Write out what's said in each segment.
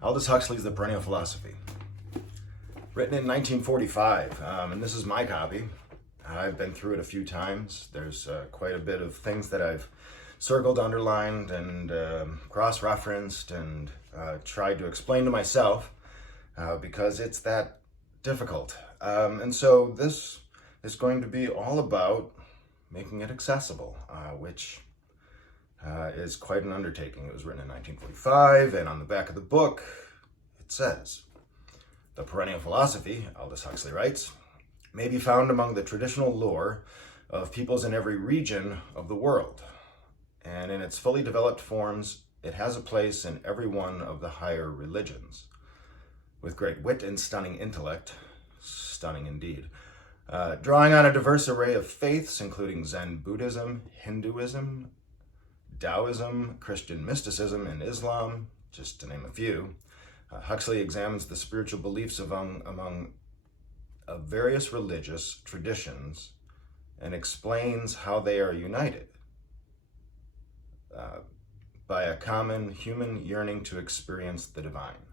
Aldous Huxley's The Perennial Philosophy. Written in 1945, and this is my copy. I've been through it a few times. There's quite a bit of things that I've circled, underlined, and cross-referenced and tried to explain to myself because it's that difficult. And so this is going to be all about making it accessible, which is quite an undertaking. It was written in 1945, and on the back of the book, it says, "The Perennial Philosophy," Aldous Huxley writes, "may be found among the traditional lore of peoples in every region of the world. And in its fully developed forms, it has a place in every one of the higher religions. With great wit and stunning intellect," stunning indeed, "drawing on a diverse array of faiths, including Zen Buddhism, Hinduism, Taoism, Christian mysticism, and Islam, just to name a few, Huxley examines the spiritual beliefs among various religious traditions and explains how they are united by a common human yearning to experience the divine."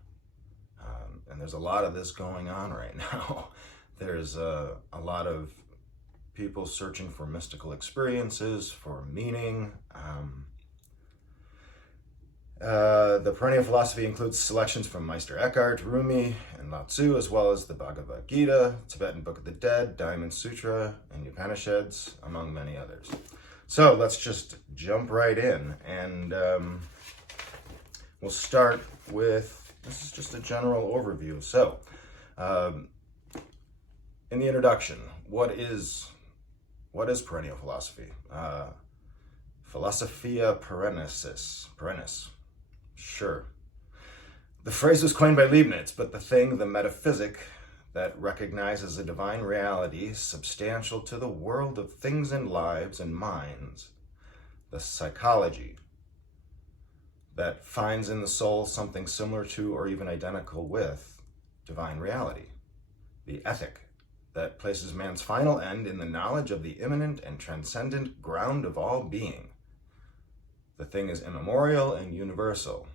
And there's a lot of this going on right now. There's a lot of people searching for mystical experiences, for meaning. The Perennial Philosophy includes selections from Meister Eckhart, Rumi, and Lao Tzu, as well as the Bhagavad Gita, Tibetan Book of the Dead, Diamond Sutra, and Upanishads, among many others. So let's just jump right in, and we'll start with, this is just a general overview. So, in the introduction, what is perennial philosophy? Philosophia perennis. Sure. The phrase was coined by Leibniz, but the metaphysic that recognizes a divine reality substantial to the world of things and lives and minds, the psychology that finds in the soul something similar to or even identical with divine reality, the ethic that places man's final end in the knowledge of the immanent and transcendent ground of all being. The thing is immemorial and universal.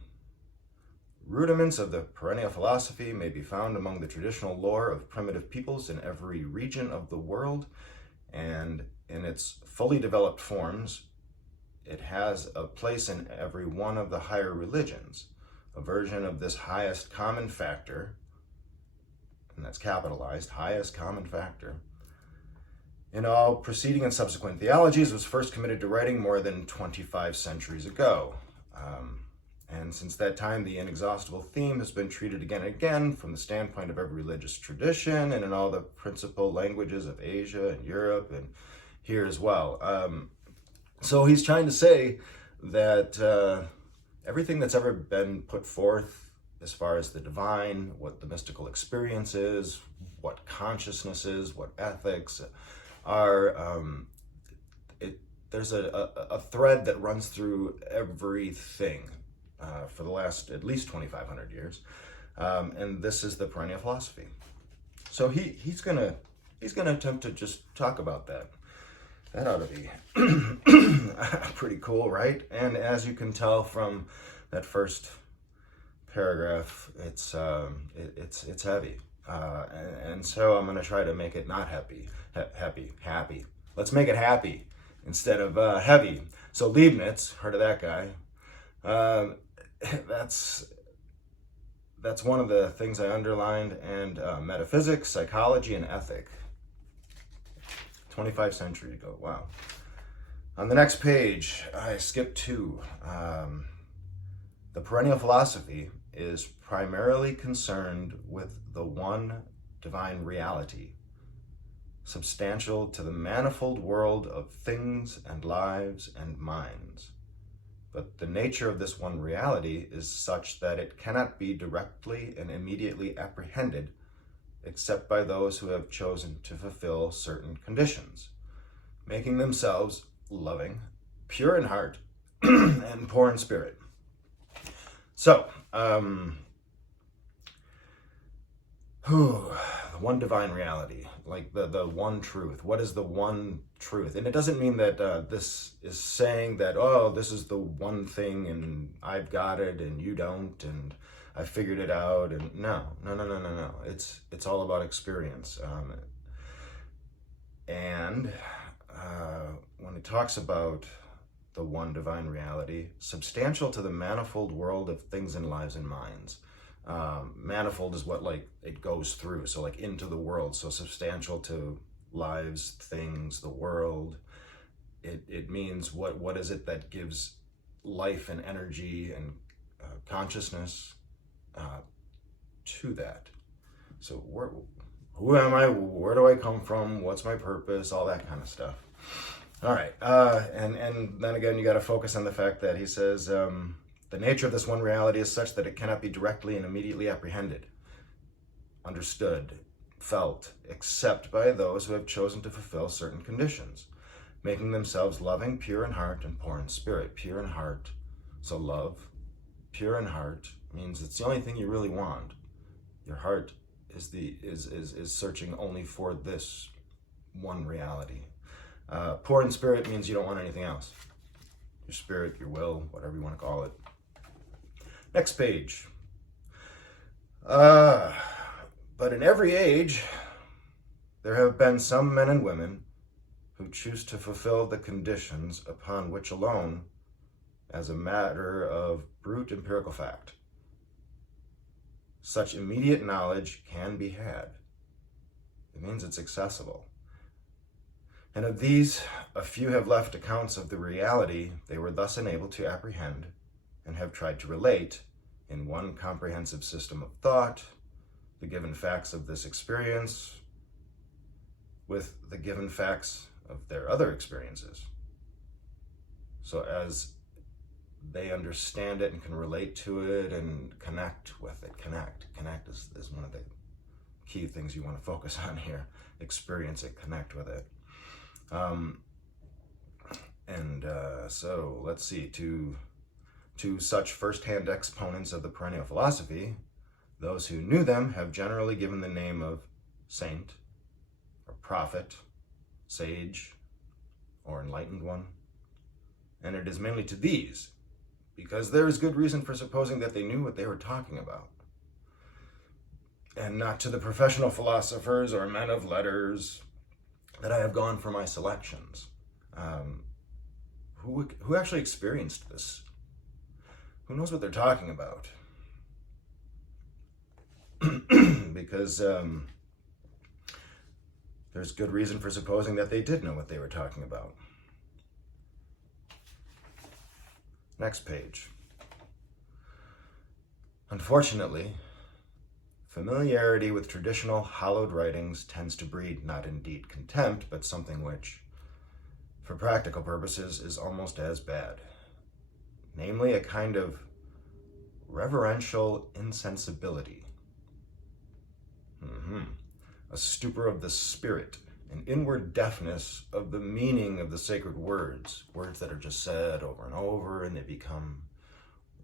Rudiments of the perennial philosophy may be found among the traditional lore of primitive peoples in every region of the world, and in its fully developed forms, it has a place in every one of the higher religions, a version of this highest common factor, and that's capitalized, highest common factor, in all preceding and subsequent theologies, was first committed to writing more than 25 centuries ago. And since that time, the inexhaustible theme has been treated again and again from the standpoint of every religious tradition and in all the principal languages of Asia and Europe and here as well. So he's trying to say that everything that's ever been put forth as far as the divine, what the mystical experience is, what consciousness is, what ethics are, there's a thread that runs through everything for the last at least 2,500 years, and this is the perennial philosophy. So he's gonna attempt to just talk about that. That ought to be pretty cool, right? And as you can tell from that first paragraph, it's heavy, and so I'm gonna try to make it not happy. Let's make it happy instead of heavy. So Leibniz, heard of that guy? That's one of the things I underlined, and metaphysics, psychology, and ethic. 25 centuries ago, wow. On the next page, I skipped two. The perennial philosophy is primarily concerned with the one divine reality, substantial to the manifold world of things and lives and minds. But the nature of this one reality is such that it cannot be directly and immediately apprehended except by those who have chosen to fulfill certain conditions, making themselves loving, pure in heart, and poor in spirit. So, the one divine reality, like the one truth. What is the one truth? And it doesn't mean that this is saying that, oh, this is the one thing and I've got it and you don't and I figured it out. And no. It's all about experience. And when it talks about the one divine reality, substantial to the manifold world of things and lives and minds. Manifold is what, like, it goes through, so like into the world, so substantial to lives, things, the world. It means what is it that gives life and energy and consciousness to that. So who am I, where do I come from, what's my purpose, all that kind of stuff. All right, and then again, you got to focus on the fact that he says, the nature of this one reality is such that it cannot be directly and immediately apprehended, understood, felt, except by those who have chosen to fulfill certain conditions, making themselves loving, pure in heart, and poor in spirit. Pure in heart, so love, pure in heart means it's the only thing you really want. Your heart is searching only for this one reality. Poor in spirit means you don't want anything else. Your spirit, your will, whatever you want to call it. Next page. But in every age, there have been some men and women who choose to fulfill the conditions upon which alone, as a matter of brute empirical fact, such immediate knowledge can be had. It means it's accessible. And of these, a few have left accounts of the reality they were thus enabled to apprehend, and have tried to relate, in one comprehensive system of thought, the given facts of this experience with the given facts of their other experiences. So as they understand it and can relate to it and connect with it. Connect is one of the key things you want to focus on here. Experience it, connect with it. So let's see, to such first-hand exponents of the perennial philosophy, those who knew them have generally given the name of saint, or prophet, sage, or enlightened one. And it is mainly to these, because there is good reason for supposing that they knew what they were talking about, and not to the professional philosophers or men of letters, that I have gone for my selections. Who actually experienced this? Who knows what they're talking about? Because there's good reason for supposing that they did know what they were talking about. Next page. Unfortunately, familiarity with traditional hallowed writings tends to breed not indeed contempt, but something which, for practical purposes, is almost as bad. Namely, a kind of reverential insensibility. A stupor of the spirit, an inward deafness of the meaning of the sacred words that are just said over and over, and they become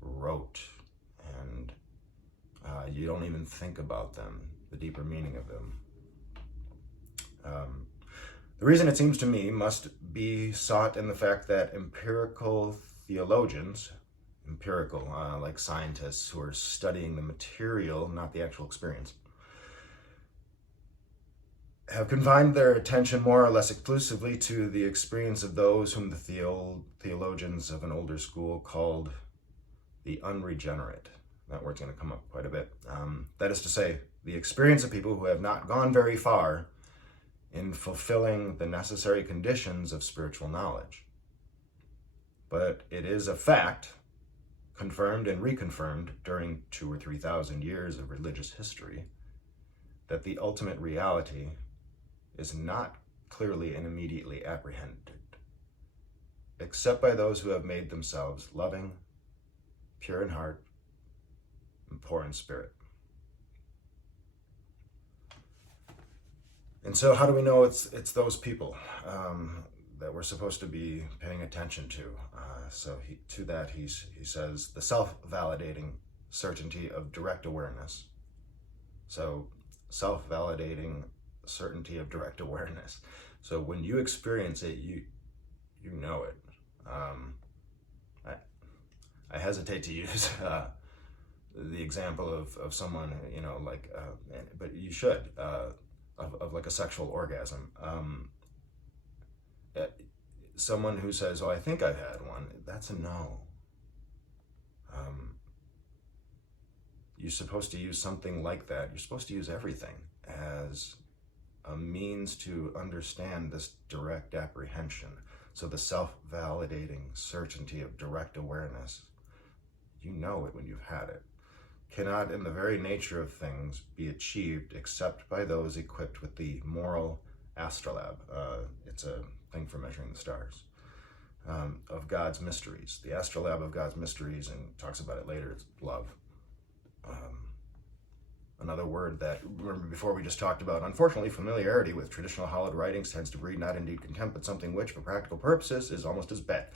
rote, and you don't even think about them, the deeper meaning of them. The reason, it seems to me, must be sought in the fact that empirical theologians, like scientists who are studying the material, not the actual experience, have confined their attention more or less exclusively to the experience of those whom the theologians of an older school called the unregenerate. That word's going to come up quite a bit. That is to say, the experience of people who have not gone very far in fulfilling the necessary conditions of spiritual knowledge. But it is a fact, confirmed and reconfirmed during 2,000 or 3,000 years of religious history, that the ultimate reality is not clearly and immediately apprehended, except by those who have made themselves loving, pure in heart, and poor in spirit. And so how do we know it's those people that we're supposed to be paying attention to? He says, the self-validating certainty of direct awareness. So self-validating certainty of direct awareness. So when you experience it, you know it. I hesitate to use the example of someone, but you should, of like a sexual orgasm. Someone who says, "Oh, I think I've had one," that's a no. You're supposed to use something like that. You're supposed to use everything as a means to understand this direct apprehension. So the self-validating certainty of direct awareness, you know it when you've had it, cannot in the very nature of things be achieved except by those equipped with the moral astrolabe. It's a thing for measuring the stars, of God's mysteries. The astrolabe of God's mysteries, and talks about it later, it's love. Another word that, remember before we just talked about, unfortunately, familiarity with traditional hallowed writings tends to breed not indeed contempt, but something which, for practical purposes, is almost as bad.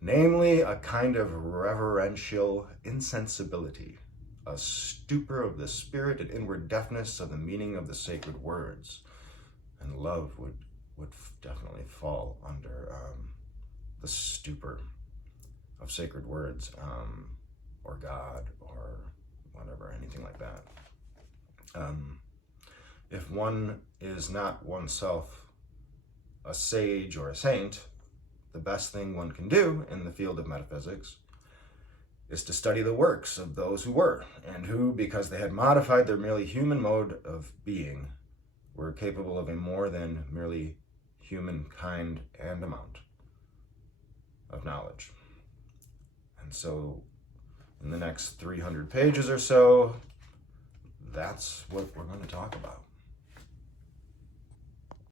Namely, a kind of reverential insensibility, a stupor of the spirit and inward deafness of the meaning of the sacred words. And love would definitely fall under the stupor of sacred words, or God, or whatever, anything like that. If one is not oneself a sage or a saint, the best thing one can do in the field of metaphysics is to study the works of those who were, and who, because they had modified their merely human mode of being, were capable of a more than merely human kind and amount of knowledge. And so, in the next 300 pages or so, that's what we're going to talk about.